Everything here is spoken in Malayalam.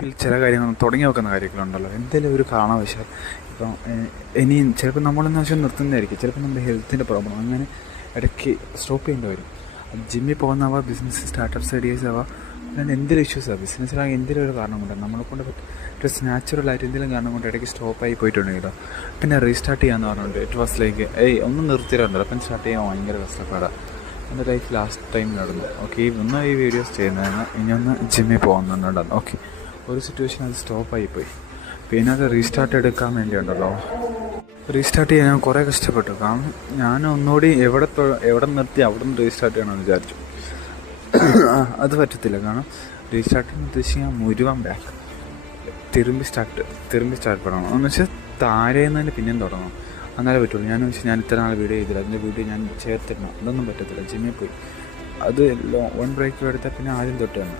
ലൈഫിൽ ചില കാര്യങ്ങൾ തുടങ്ങി വെക്കുന്ന കാര്യങ്ങളുണ്ടല്ലോ, എന്തെങ്കിലും ഒരു കാരണവശാൽ ഇപ്പം ഇനിയും ചിലപ്പോൾ നമ്മളെന്ന് വെച്ചാൽ നിർത്തുന്നതായിരിക്കും, ചിലപ്പോൾ നമ്മുടെ ഹെൽത്തിൻ്റെ പ്രോബ്ലം അങ്ങനെ ഇടയ്ക്ക് സ്റ്റോപ്പ് ചെയ്യേണ്ടി വരും. അത് ജിമ്മിൽ പോകുന്നവ, ബിസിനസ് സ്റ്റാർട്ടപ്സ് ഐഡിയാസ് ആവാം, അല്ലാണ്ട് എന്തെങ്കിലും ഇഷ്യൂസാണ് ബിസിനസ്സിലാകെ എന്തെങ്കിലും ഒരു കാരണം കൊണ്ട് നമ്മളെ കൊണ്ട് ജസ്റ്റ് നാച്ചുറലായിട്ട് എന്തെങ്കിലും കാരണം കൊണ്ട് ഇടയ്ക്ക് സ്റ്റോപ്പായി പോയിട്ടുണ്ടെങ്കിലോ പിന്നെ റീസ്റ്റാർട്ട് ചെയ്യാമെന്ന് പറഞ്ഞുകൊണ്ട് ഇറ്റ് വാസ് ലൈക്ക് ഒന്നും നിർത്തിയിട്ടുണ്ടല്ലോ, അപ്പം സ്റ്റാർട്ട് ചെയ്യാൻ ഭയങ്കര കഷ്ടപ്പാടാണ്. എൻ്റെ ലൈഫ് ലാസ്റ്റ് ടൈം നടന്നു. ഓക്കെ, ഒന്ന് ഈ വീഡിയോസ് ചെയ്യുന്നതാണ്, ഇനി ഒന്ന് ജിമ്മിൽ പോകുന്നുണ്ടായിരുന്നു. ഓക്കെ, ഒരു സിറ്റുവേഷൻ അത് സ്റ്റോപ്പായിപ്പോയി. പിന്നെ അത് റീസ്റ്റാർട്ട് എടുക്കാൻ വേണ്ടിയുണ്ടല്ലോ, റീസ്റ്റാർട്ട് ചെയ്യാൻ ഞാൻ കുറേ കഷ്ടപ്പെട്ടു. കാരണം ഞാൻ ഒന്നുകൂടി എവിടെ നിർത്തി അവിടെ നിന്ന് റീസ്റ്റാർട്ട് ചെയ്യണമെന്ന് വിചാരിച്ചു. അത് പറ്റത്തില്ല. കാരണം റീസ്റ്റാർട്ടിങ് ഉദ്ദേശിക്കാൻ മുഴുവൻ ബാക്ക് തിരുമ്പി സ്റ്റാർട്ട് ചെയ്യണം എന്ന് വെച്ചാൽ താഴേന്നതിന് പിന്നെയും തുടങ്ങണം, എന്നാലേ പറ്റുള്ളൂ. ഞാൻ വെച്ചാൽ ഞാൻ ഇത്ര നാൾ വീഡിയോ ചെയ്തില്ല, അതിൻ്റെ വീഡിയോ ഞാൻ ചേർത്തിരണം, അതൊന്നും പറ്റത്തില്ല. ജിമ്മിൽ പോയി അത് 1 ബ്രേക്ക് എടുത്താൽ പിന്നെ ആദ്യം തൊട്ട് തന്നെ